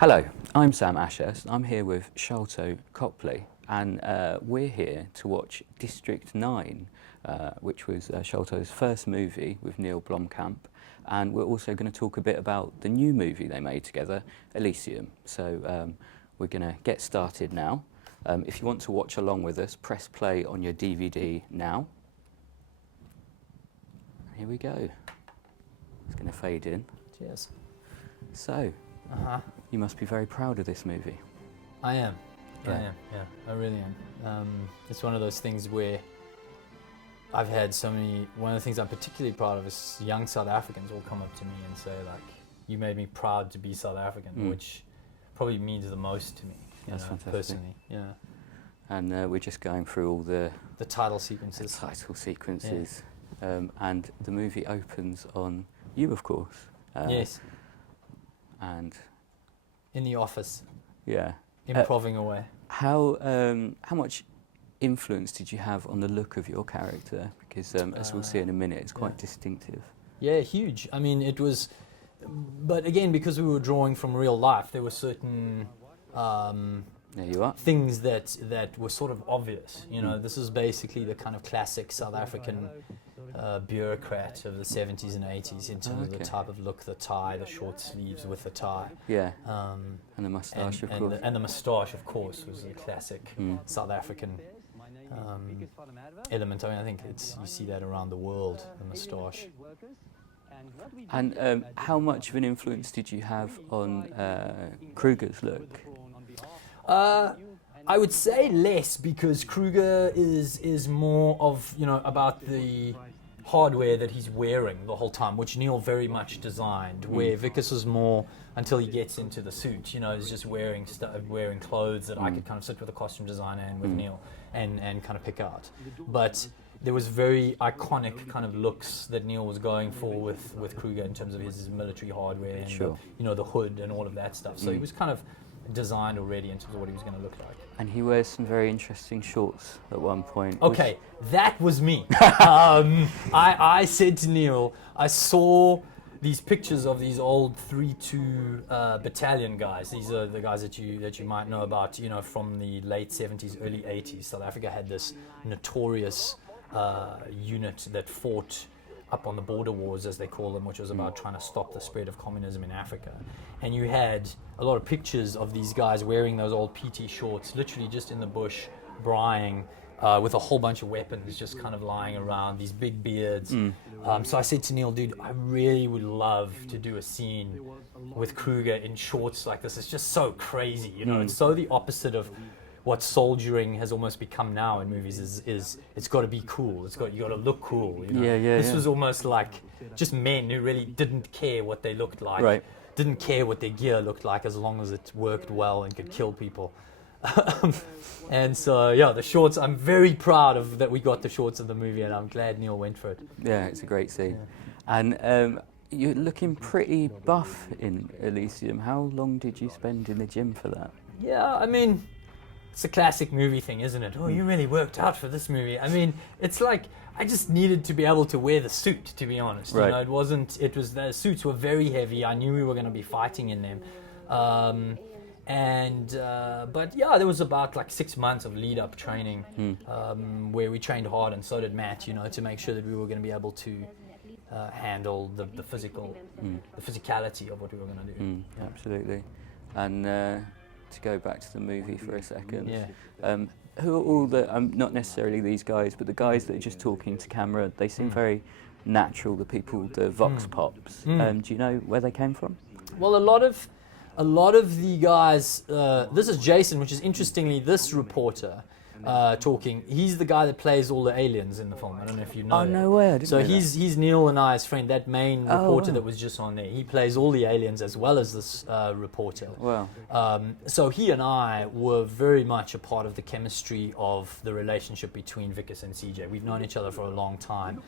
Hello, I'm Sam Ashurst. I'm here with Sharlto Copley, and we're here to watch District 9, which was Sharlto's first movie with Neil Blomkamp, and we're also going to talk a bit about the new movie they made together, Elysium. So we're going to get started now. If you want to watch along with us, press play on your DVD now. Here we go. It's going to fade in. Cheers. So, you must be very proud of this movie. I am. Yeah. I am. Yeah, I really am. It's one of those things where I've had so many. One of the things I'm particularly proud of is young South Africans will come up to me and say, like, "You made me proud to be South African," which probably means the most to me. That's fantastic. Personally. Yeah. And we're just going through all the title sequences. And the movie opens on you, of course. Yes. And in the office. Yeah. Improving away. How much influence did you have on the look of your character? Because as we'll see in a minute, it's quite distinctive. Yeah, huge. I mean, it was. But again, because we were drawing from real life, there were certain. There you are. Things that were sort of obvious. You know, this is basically the kind of classic South African bureaucrat of the 70s and 80s in terms of the type of look, the tie, the short sleeves with the tie. Yeah. And the moustache, of course. And the moustache, of course, was a classic South African element. I mean, I think you see that around the world, the moustache. And how much of an influence did you have on Kruger's look? I would say less, because Kruger is more of, about the hardware that he's wearing the whole time, which Neil very much designed, where Vickers was more, until he gets into the suit, he's just wearing clothes that I could kind of sit with a costume designer and with Neil and kind of pick out. But there was very iconic kind of looks that Neil was going for with Kruger in terms of his military hardware and the hood and all of that stuff. So he was kind of designed already in terms of what he was going to look like. And he wears some very interesting shorts at one point. Okay, that was me. I said to Neil, I saw these pictures of these old 3-2 battalion guys. These are the guys that you might know about, from the late 70s, early 80s. South Africa had this notorious unit that fought up on the border wars, as they call them, which was about trying to stop the spread of communism in Africa. And you had a lot of pictures of these guys wearing those old PT shorts, literally just in the bush, braaiing, with a whole bunch of weapons just kind of lying around, these big beards. So I said to Neil, dude, I really would love to do a scene with Kruger in shorts like this. It's just so crazy, It's so the opposite of what soldiering has almost become now in movies is it's got to be cool. You got to look cool. This was almost like just men who really didn't care what they looked like, didn't care what their gear looked like, as long as it worked well and could kill people. And so the shorts. I'm very proud of that we got the shorts of the movie, and I'm glad Neil went for it. Yeah, it's a great scene, and you're looking pretty buff in Elysium. How long did you spend in the gym for that? Yeah, I mean, it's a classic movie thing, isn't it? Oh, you really worked out for this movie. I mean, it's like I just needed to be able to wear the suit, to be honest. Right. The suits were very heavy. I knew we were going to be fighting in them. But there was about like 6 months of lead-up training where we trained hard, and so did Matt, to make sure that we were going to be able to handle the physicality of what we were going to do. Absolutely. And to go back to the movie for a second, Yeah. Who are all not necessarily these guys, but the guys that are just talking to camera? They seem very natural, the people, the vox pops. Do you know where they came from? Well, a lot of the guys. This is Jason, which is interestingly this reporter talking. He's the guy that plays all the aliens in the film. I don't know if you know. Oh, no way! I didn't know he's Neil and I's friend. That main reporter that was just on there. He plays all the aliens as well as this reporter. Wow. So he and I were very much a part of the chemistry of the relationship between Vickers and CJ. We've known each other for a long time.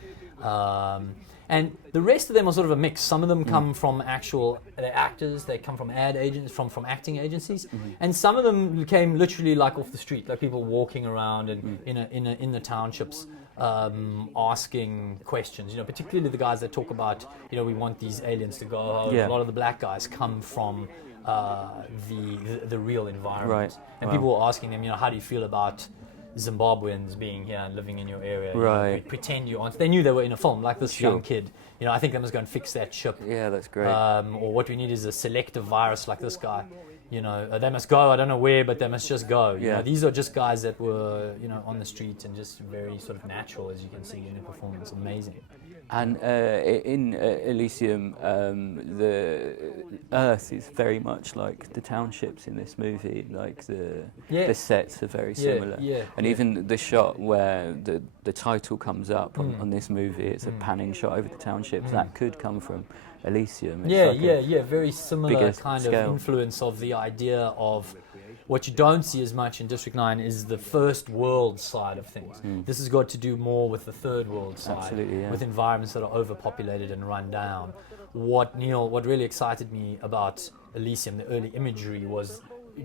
And the rest of them are sort of a mix. Some of them come from they're actors. They come from ad agents, from acting agencies, and some of them came literally like off the street, like people walking around and in the townships, asking questions. Particularly the guys that talk about, we want these aliens to go home. A lot of the black guys come from the real environment. Right. And Wow. people were asking them, how do you feel about Zimbabweans being here and living in your area? Right. Pretend you aren't. They knew they were in a film, like this Sure. young kid. I think they must go and fix that ship. Yeah, that's great. Or what we need is a selective virus like this guy. They must go. I don't know where, but they must just go. Yeah. These are just guys that were, on the street and just very sort of natural, as you can see in the performance. Amazing. And in Elysium, the Earth is very much like the townships in this movie. Like the sets are very similar. And even the shot where the title comes up on this movie, it's a panning shot over the townships. That could come from Elysium. It's very similar bigger kind scale. of influence of the idea of what you don't see as much in District 9 is the first world side of things. This has got to do more with the third world side, Absolutely, yeah. with environments that are overpopulated and run down. What really excited me about Elysium, the early imagery, was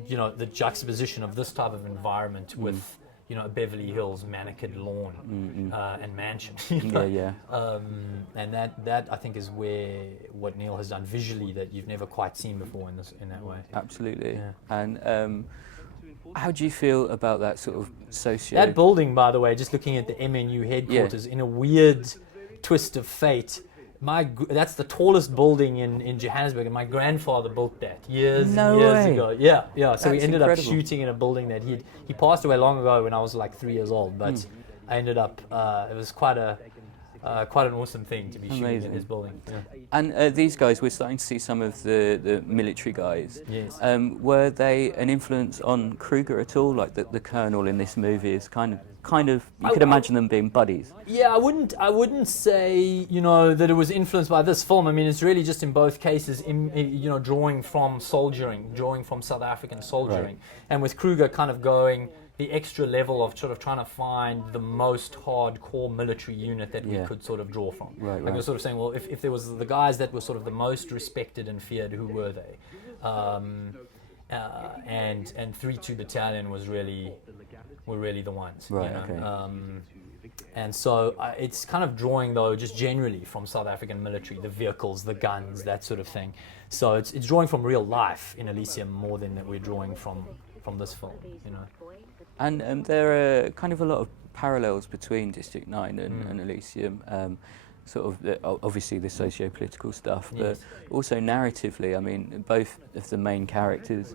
the juxtaposition of this type of environment with a Beverly Hills manicured lawn and mansion. And that I think is what Neil has done visually that you've never quite seen before in that way. Absolutely. Yeah. And how do you feel about that sort of That building, by the way, just looking at the MNU headquarters, in a weird twist of fate, that's the tallest building in Johannesburg, and my grandfather built that years ago. Yeah. So we ended up shooting in a building that he passed away long ago when I was like 3 years old. But I ended up it was quite an awesome thing to be shooting in his building. Yeah. And these guys, we're starting to see some of the military guys. Yes. Were they an influence on Kruger at all? Like the colonel in this movie is kind of you could imagine them being buddies. Yeah, I wouldn't say that it was influenced by this film. I mean, it's really just in both cases, drawing from South African soldiering, Right. and with Kruger kind of going the extra level of sort of trying to find the most hardcore military unit that we could sort of draw from. Right. We're sort of saying, well, if there was the guys that were sort of the most respected and feared, who were they? And 3-2 Battalion were really the ones. Right. Okay. And so it's kind of drawing, though, just generally from South African military, the vehicles, the guns, that sort of thing. So it's drawing from real life in Elysium more than that we're drawing from this film. And there are kind of a lot of parallels between District 9 and Elysium. Sort of obviously the socio-political stuff, but also narratively. I mean, both of the main characters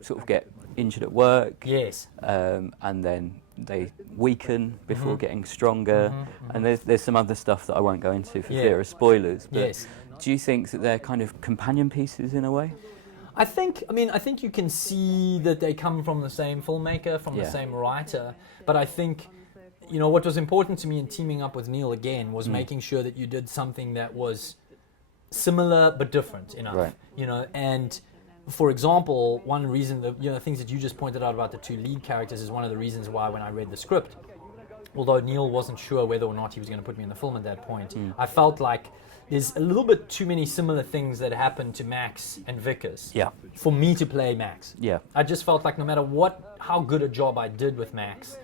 sort of get injured at work. Yes. And then they weaken before getting stronger. And there's some other stuff that I won't go into for fear of spoilers. But do you think that they're kind of companion pieces in a way? I think you can see that they come from the same filmmaker, from the same writer, but I think what was important to me in teaming up with Neil again was making sure that you did something that was similar but different enough. Right. And for example, one reason the things that you just pointed out about the two lead characters is one of the reasons why when I read the script, although Neil wasn't sure whether or not he was going to put me in the film at that point, I felt like there's a little bit too many similar things that happened to Max and Vickers for me to play Max. Yeah. I just felt like no matter how good a job I did with Max,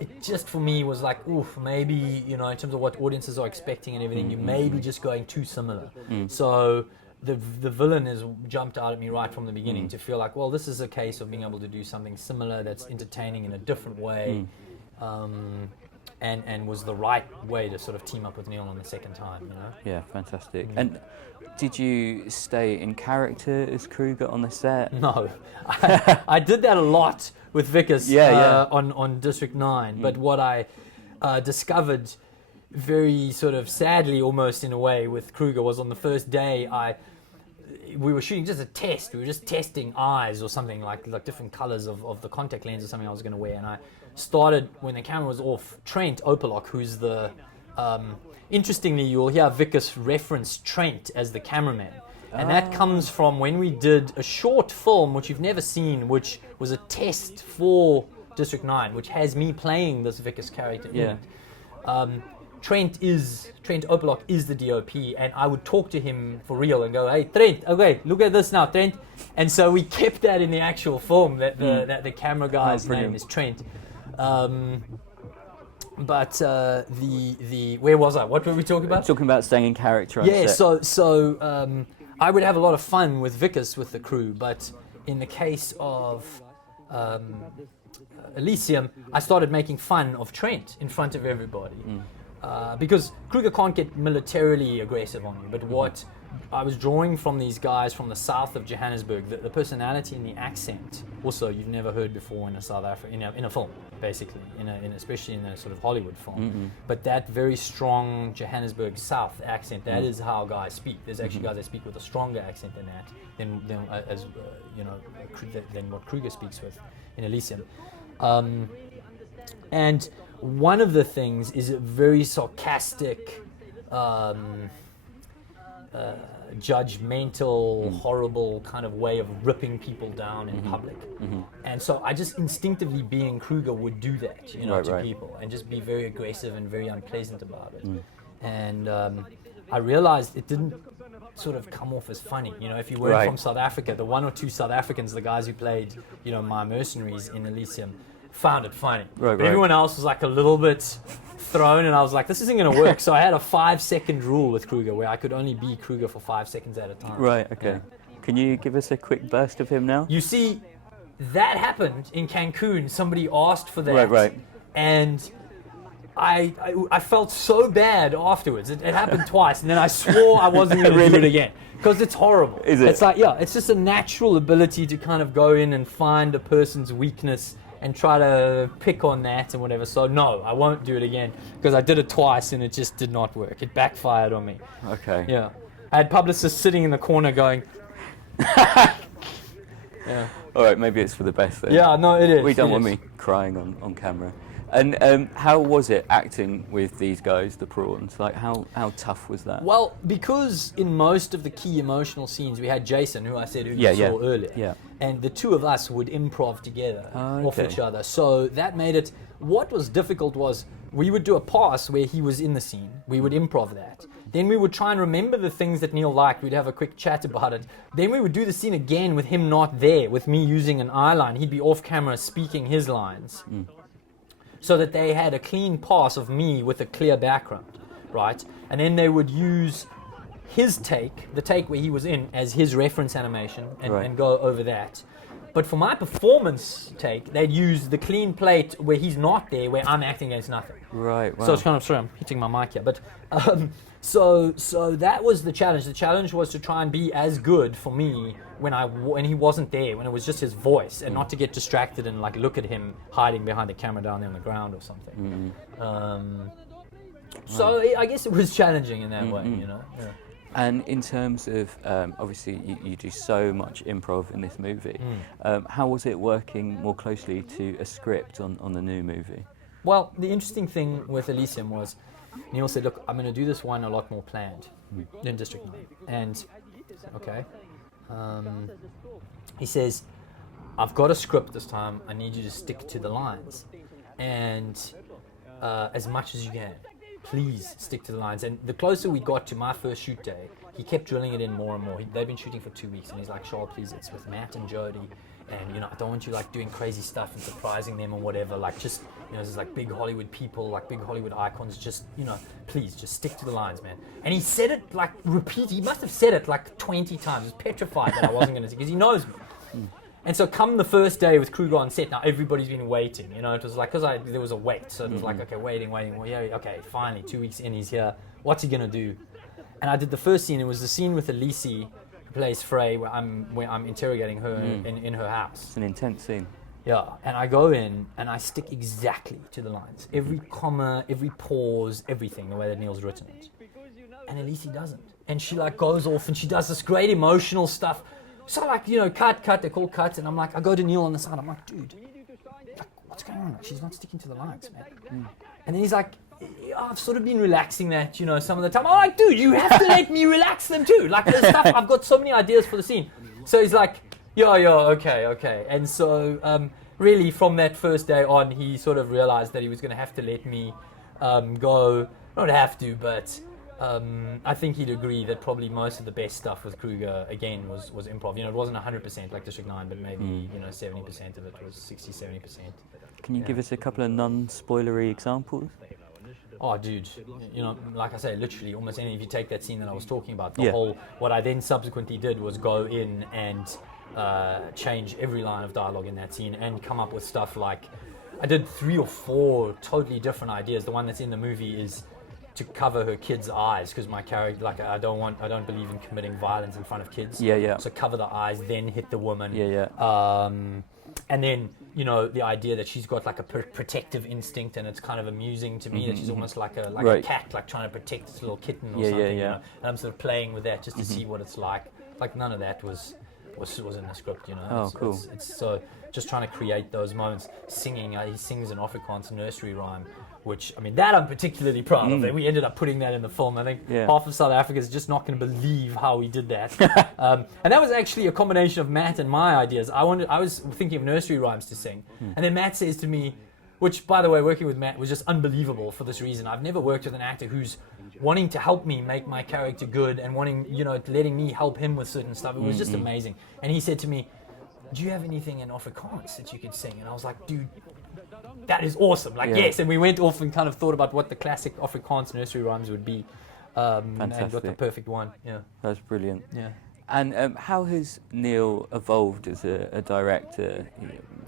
it just for me was like, oof, maybe, in terms of what audiences are expecting and everything, you may be just going too similar. So the villain has jumped out at me right from the beginning to feel like, well, this is a case of being able to do something similar that's entertaining in a different way. And was the right way to sort of team up with Neil on the second time, Yeah, fantastic. And did you stay in character as Kruger on the set? No, I did that a lot with Vickers on District 9. But what I discovered very sort of sadly, almost in a way, with Kruger was on the first day we were shooting just a test. We were just testing eyes or something like different colors of the contact lens or something I was going to wear, and I started when the camera was off. Trent Opalock, who's the interestingly, you'll hear Vickers reference Trent as the cameraman, and that comes from when we did a short film which you've never seen, which was a test for District 9, which has me playing this Vickers character in it. Trent Opalock is the DOP, and I would talk to him for real and go, "Hey Trent, okay, look at this now, Trent." And so we kept that in the actual film, that the camera guy's name is Trent. But the where was I? What were we talking about? Talking about staying in character on set. So I would have a lot of fun with Vickers with the crew, but in the case of Elysium, I started making fun of Trent in front of everybody. Because Kruger can't get militarily aggressive on you, but what I was drawing from these guys from the south of Johannesburg, the personality and the accent, also you've never heard before in a South Africa, in a film, basically, especially in a sort of Hollywood film. But that very strong Johannesburg South accent, that is how guys speak. There's actually guys that speak with a stronger accent than that, than what Kruger speaks with in Elysium. And one of the things is a very sarcastic, judgmental, horrible kind of way of ripping people down in public. And so I just instinctively, being Kruger, would do that, to people, and just be very aggressive and very unpleasant about it. And I realized it didn't sort of come off as funny. If you weren't from South Africa, the one or two South Africans, the guys who played, my mercenaries in Elysium, found it funny. But everyone else was like a little bit thrown, and I was like, this isn't going to work. So I had a 5-second rule with Kruger where I could only be Kruger for 5 seconds at a time. Right, okay. Can you give us a quick burst of him now? You see, that happened in Cancun. Somebody asked for that. Right. And I felt so bad afterwards. It happened twice, and then I swore I wasn't going to do it again. Because it's horrible. Is it? It's like, it's just a natural ability to kind of go in and find a person's weakness and try to pick on that and whatever. So no, I won't do it again, because I did it twice and it just did not work. It backfired on me. Okay. Yeah. I had publicists sitting in the corner going, yeah. All right, maybe it's for the best then. Yeah, no, it is. We don't want me crying on camera. And how was it acting with these guys, the prawns? Like, how tough was that? Well, because in most of the key emotional scenes, we had Jason, who I said you saw earlier. Yeah. And the two of us would improv together off each other. So that made it... What was difficult was we would do a pass where he was in the scene. We would improv that. Then we would try and remember the things that Neil liked. We'd have a quick chat about it. Then we would do the scene again with him not there, with me using an eye line. He'd be off camera speaking his lines. So that they had a clean pass of me with a clear background, right? And then they would use his take, the take where he was in, as his reference animation and go over that. But for my performance take, they'd use the clean plate where he's not there, where I'm acting against nothing. Right, wow. So it's kind of, sorry, I'm hitting my mic here. But so that was the challenge. The challenge was to try and be as good for me when he wasn't there, when it was just his voice, and not to get distracted and like look at him hiding behind the camera down there on the ground or something. So I guess it was challenging in that way, Yeah. And in terms of, obviously you do so much improv in this movie, how was it working more closely to a script on the new movie? Well, the interesting thing with Elysium was, Neil said, look, I'm going to do this one a lot more planned than District 9. And, okay. He says, I've got a script this time, I need you to stick to the lines. And as much as you can. Please stick to the lines. And the closer we got to my first shoot day, he kept drilling it in more and more. They've been shooting for 2 weeks, and he's like, Charles, please, it's with Matt and Jody, and I don't want you like doing crazy stuff and surprising them or whatever. Like, just there's like big Hollywood people, like big Hollywood icons. Just please, just stick to the lines, man. And he said it like He must have said it like 20 times. He was petrified that I wasn't going to, because he knows me. And so come the first day with Kruger on set, now everybody's been waiting, it was like, because there was a wait, so it was like, okay, waiting, well, yeah, okay, finally, 2 weeks in, he's here, what's he gonna do? And I did the first scene. It was the scene with Elysium, who plays Frey, where I'm interrogating her in her house. It's an intense scene. Yeah, and I go in and I stick exactly to the lines, every comma, every pause, everything, the way that Neil's written it. And Elysium doesn't, and she like goes off and she does this great emotional stuff. So like, cut, they call cut, and I'm like, I go to Neil on the side, I'm like, dude, like, what's going on? Like, she's not sticking to the lines, man. And then he's like, I've sort of been relaxing that, some of the time. I'm like, dude, you have to let me relax them too. Like, there's stuff, I've got so many ideas for the scene. So he's like, yeah, okay. And so really from that first day on, he sort of realized that he was going to have to let me go, not have to, but... I think he'd agree that probably most of the best stuff with Kruger, again, was improv. It wasn't 100% like District 9, but maybe 70% of it was 60-70%. Can you give us a couple of non-spoilery examples? Oh, dude, you know, like I say, literally almost any, if you take that scene that I was talking about, the Yeah. whole, what I then subsequently did was go in and change every line of dialogue in that scene and come up with stuff like, I did 3 or 4 totally different ideas. The one that's in the movie is to cover her kids' eyes, because my character, like, I don't believe in committing violence in front of kids. Yeah, yeah. So cover the eyes, then hit the woman. Yeah, yeah. And then, you know, the idea that she's got like a protective instinct, and it's kind of amusing to me that she's almost like a Right. cat, like trying to protect this little kitten or Yeah, yeah, something. yeah. You know? And I'm sort of playing with that just to see what it's like. Like, none of that was in the script, you know. Oh, it's, cool. It's so just trying to create those moments. Singing, he sings an Afrikaans nursery rhyme, which, I mean, that I'm particularly proud of. And we ended up putting that in the film. I think Yeah. half of South Africa is just not going to believe how we did that. And that was actually a combination of Matt and my ideas. I was thinking of nursery rhymes to sing, and then Matt says to me, which, by the way, working with Matt was just unbelievable for this reason. I've never worked with an actor who's wanting to help me make my character good and wanting, you know, letting me help him with certain stuff. It was just amazing. And he said to me, do you have anything in Afrikaans that you could sing? And I was like, dude, that is awesome. Like, Yeah. yes. And we went off and kind of thought about what the classic Afrikaans nursery rhymes would be. And got the Fantastic. perfect one. Yeah. That's brilliant. Yeah. And how has Neil evolved as a director?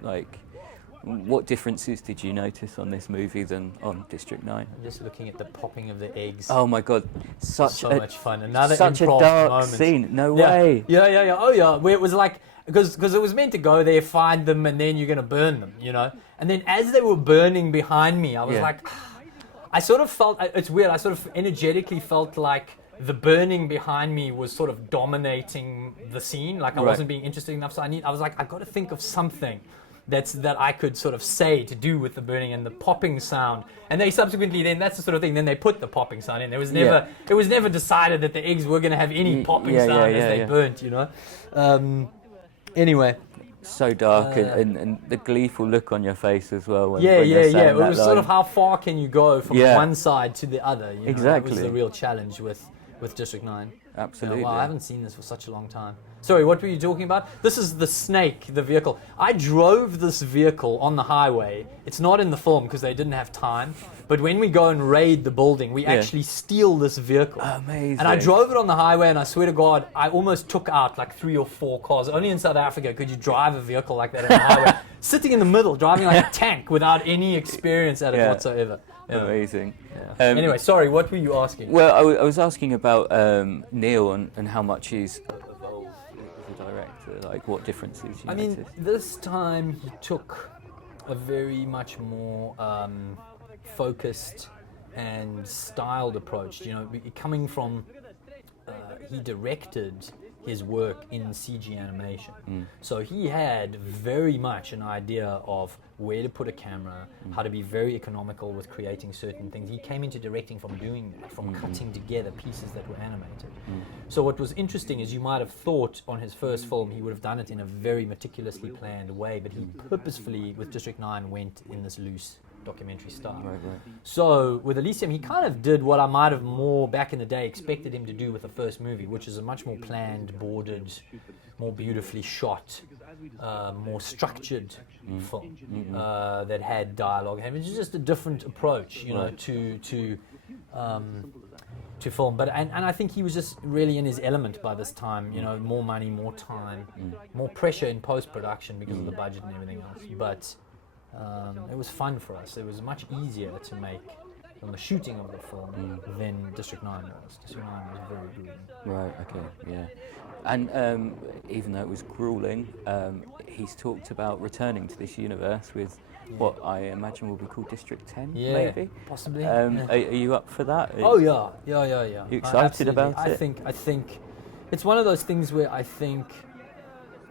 Like, what differences did you notice on this movie than on District 9? I'm just looking at the popping of the eggs. Oh my God, so much fun. Another such a improv dark moment. scene. No Yeah. way. Yeah. Oh yeah. Where it was like, because it was meant to go there, find them, and then you're gonna burn them, you know. And then as they were burning behind me, I was Yeah. like, I sort of felt, it's weird. I sort of energetically felt like the burning behind me was sort of dominating the scene. Like I Right. wasn't being interested enough. So I was like, I got to think of something that I could sort of say to do with the burning and the popping sound. And they subsequently then, that's the sort of thing, then they put the popping sound in. It was never decided that the eggs were going to have any popping yeah, sound yeah, as they yeah. burnt, you know. Anyway, So dark, and the gleeful look on your face as well. When yeah. you're saying It that was sort of line. how far can you go from Yeah. one side to the other. You know? That Exactly. was the real challenge with District 9. Absolutely. Wow, I haven't seen this for such a long time. Sorry, what were you talking about? This is the Snake, the vehicle. I drove this vehicle on the highway. It's not in the film because they didn't have time. But when we go and raid the building, we actually steal this vehicle. Amazing. And I drove it on the highway, and I swear to God, I almost took out like 3 or 4 cars. Only in South Africa could you drive a vehicle like that on the highway, sitting in the middle, driving like a tank without any experience at it Yeah. whatsoever. Yeah. Amazing. Yeah. Anyway, sorry, what were you asking? Well, I was asking about Neil and how much he's evolved as a director. Like, what differences you I mean, noticed? this time he took a very much more focused and styled approach. You know, coming from he directed his work in CG animation, so he had very much an idea of where to put a camera, how to be very economical with creating certain things. He came into directing from doing that, from cutting together pieces that were animated. So what was interesting is you might have thought on his first film he would have done it in a very meticulously planned way, but he purposefully, with District 9, went in this loose documentary style. Right. So with Elysium, he kind of did what I might have more back in the day expected him to do with the first movie, which is a much more planned, bordered, more beautifully shot, more structured film that had dialogue. And it was just a different approach, you know, to film. But and I think he was just really in his element by this time. You know, more money, more time, more pressure in post-production because of the budget and everything else. But it was fun for us. It was much easier to make on the shooting of the film than District 9 was. District 9 was very grueling. Right. Okay. Yeah. And even though it was grueling, he's talked about returning to this universe with what I imagine will be called District 10, maybe. Possibly. Are you up for that? Oh yeah. You excited Absolutely. about it? I think it's one of those things where I think,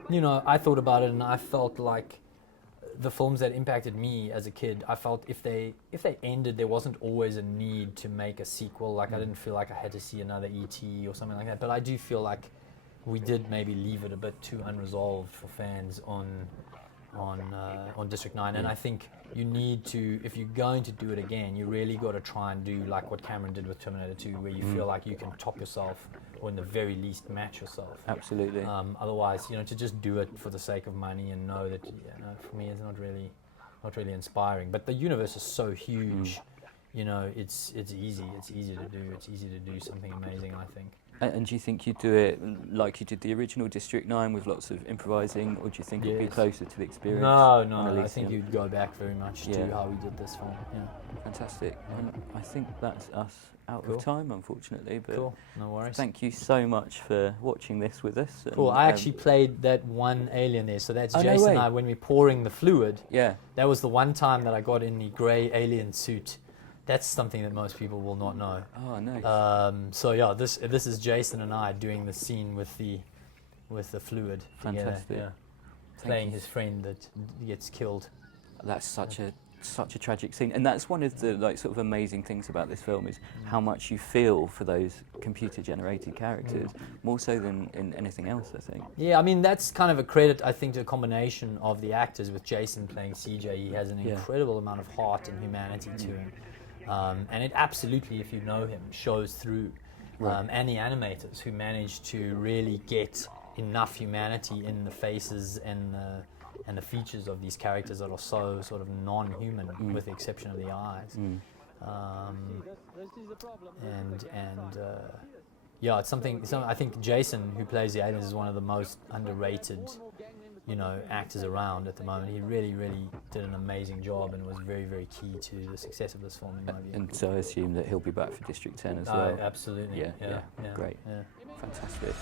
you know, I thought about it and I felt like the films that impacted me as a kid, I felt if they ended, there wasn't always a need to make a sequel. Like I didn't feel like I had to see another E.T. or something like that. But I do feel like we did maybe leave it a bit too unresolved for fans on District 9. And I think you need to, if you're going to do it again, you really got to try and do like what Cameron did with Terminator 2, where you feel like you can top yourself, or in the very least match yourself. Absolutely. Otherwise, you know, to just do it for the sake of money and know that, for me, it's not really inspiring. But the universe is so huge. you know, it's easy. It's easy to do. It's easy to do something amazing, I think. And do you think you'd do it like you did the original District 9 with lots of improvising, or do you think it'd be Yes. closer to the experience? No, on no. I Elysium? think you'd go back very much Yeah. to how we did this film. Yeah. Fantastic. And I think that's us out Cool. of time, unfortunately. But Cool. No worries. thank you so much for watching this with us. Cool. and, I actually played that one alien there. So that's Oh, no Jason and way. I when we're pouring the fluid. Yeah. That was the one time that I got in the grey alien suit. That's something that most people will not know. Oh, nice. So yeah, this is Jason and I doing the scene with the fluid together. Fantastic. Yeah. Thank Playing you. his friend that gets killed. That's such a tragic scene, and that's one of the like sort of amazing things about this film is how much you feel for those computer-generated characters, more so than in anything else, I think. Yeah, I mean that's kind of a credit, I think, to a combination of the actors. With Jason playing CJ, he has an Yeah. incredible amount of heart and humanity to him, and it absolutely, if you know him, shows through. Right. And the animators who managed to really get enough humanity in the faces and the features of these characters that are so sort of non-human, with the exception of the eyes. Yeah, it's something. I think Jason, who plays the aliens, is one of the most underrated, you know, actors around at the moment. He really, really did an amazing job and was very, very key to the success of this film, in my view. And so I assume that he'll be back for District 10 as well. Absolutely. Yeah, great. Yeah. Fantastic.